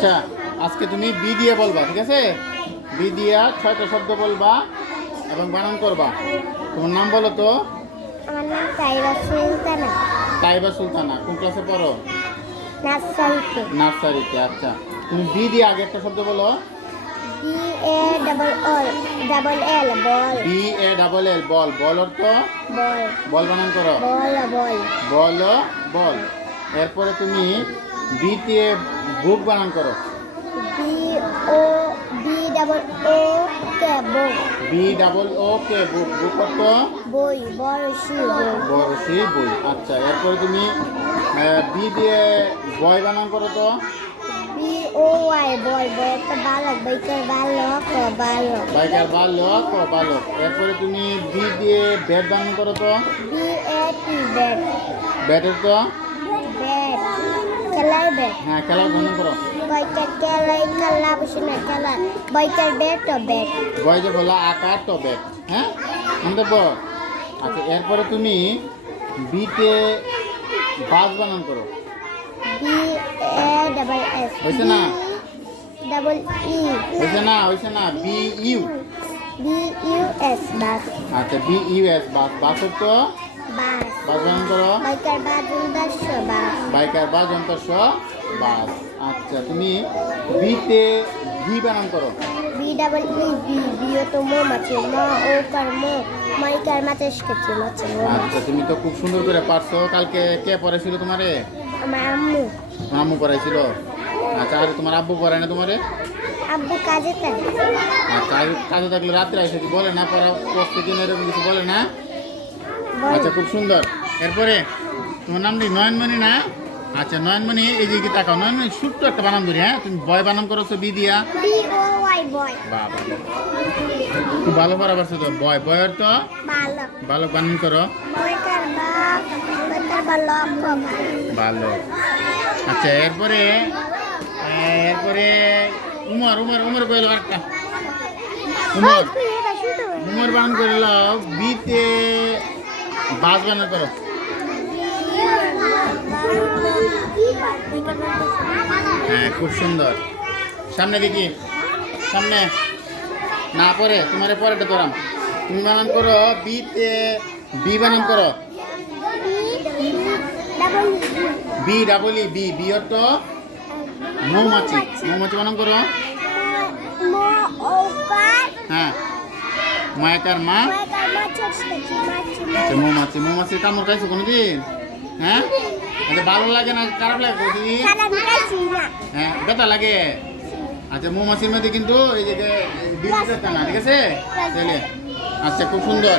আচ্ছা, আজকে তুমি বি দিয়ে বলবা, ঠিক আছে? বি দিয়া 6টা শব্দ বলবা এবং বানান করবা। তোমার নাম বলো তো। আমার নাম তাইবা সুলতানা। তাইবা সুলতানা। কোন ক্লাসে পড়ো? নার্সারিতে। নার্সারিতে। আচ্ছা, তুমি বি দিয়ে আগে একটা শব্দ বলো। B A double L ball. B A double L ball. Ball অর্থ বল। বল বানান করো। বল বল। বল বল। এরপরে তুমি বি দিয়ে বুক বানান করো। বি ও বি ডাবল ও কে বুক। বি ডাবল ও কে বুক। বুক অর্থ বই বড়শি বই। বড়শি বই। আচ্ছা, এরপরে তুমি বি দিয়ে বয় বানান করো তো। বি ও ওয়াই বয়। বয় একটা বালক। বাইকের বালক বালক। বাইকার বালক ও বালক। এরপরে তুমি বি দিয়ে ব্যাট বানান করো তো। B A T bat. ব্যাটের তো ব্যাট খেলার ব্যাট। হ্যাঁ, খেলার বানান করো। বইটার খেলাই খেলা বসে না খেলা। বইটার ব্যাট ও ব্যাট। বয় যে বলা আকার তো ব্যাট। হ্যাঁ, শুনতে পাও? আচ্ছা, এরপরে তুমি বিতে বাস বানান করো। B A double S. হয়েছে না? Double E. হয়েছে না? B U. B U S bus. আচ্ছা, বি ইউ এস বাস। বাসের তো বাস। বাস বানান করো। বাইকার বাস বাস। বাইকার বাস যন্ত্র বাস। আচ্ছা, তুমি বিতে ভি বানান করো। B double E B. বিও তো মৌমাছি। ম ও কার মো। মাইকার মাছ এসেছে মাছ। আচ্ছা, তুমি তো খুব সুন্দর করে পারছো। কালকে কে পড়াইছিল তোমারে? আমার আম্মু। তোমার আম্মু পড়াইছিল। আচ্ছা, আর তোমার আব্বু পড়ায় না তোমারে? আব্বু কাজে থাকে। আচ্ছা, আর কাজে থাকলে রাত্রে এসে কি বলে না? পড়া পড়তে দিন এরকম কিছু বলে না? আচ্ছা, খুব সুন্দর। এরপরে তোমার নাম কি? নয়নমণি না? আচ্ছা, নয়নমণি, এই যে কি তাকাও। নয়নমণি ছোট্ট একটা বানান ধরি। হ্যাঁ, তুমি বয় বানান করছো বি দিয়া। বি ও ওয়াই বয়। বাবা, খুব ভালো পড়া পারছো তো। বয় বয়ের তো বালক। বালক বানান করো। বাইকার বালক ভালো। আচ্ছা, এরপরে উমর উমর উমর বইল একটা। উমর উমর বানান করিল বিতে বাস বানান করো। হ্যাঁ, খুব সুন্দর। সামনে দেখি, সামনে না পরে তোমার পরেটা তোরাম। তুমি বানান করো বিতে বি বানান করো। B double E B. Bee অর্থ মৌমাছি। মৌমাছি বানান করো। হ্যাঁ, মায়াকার মা। আচ্ছা, মৌমাছি। মৌমাছির কামড় খাইছো কোনোদিন? হ্যাঁ, এটা ভালো লাগে না খারাপ লাগে? হ্যাঁ, ব্যথা লাগে। আচ্ছা, মৌমাছির মধ্যে কিন্তু এই যে বিষ না, ঠিক আছে? তাহলে আচ্ছা, খুব সুন্দর।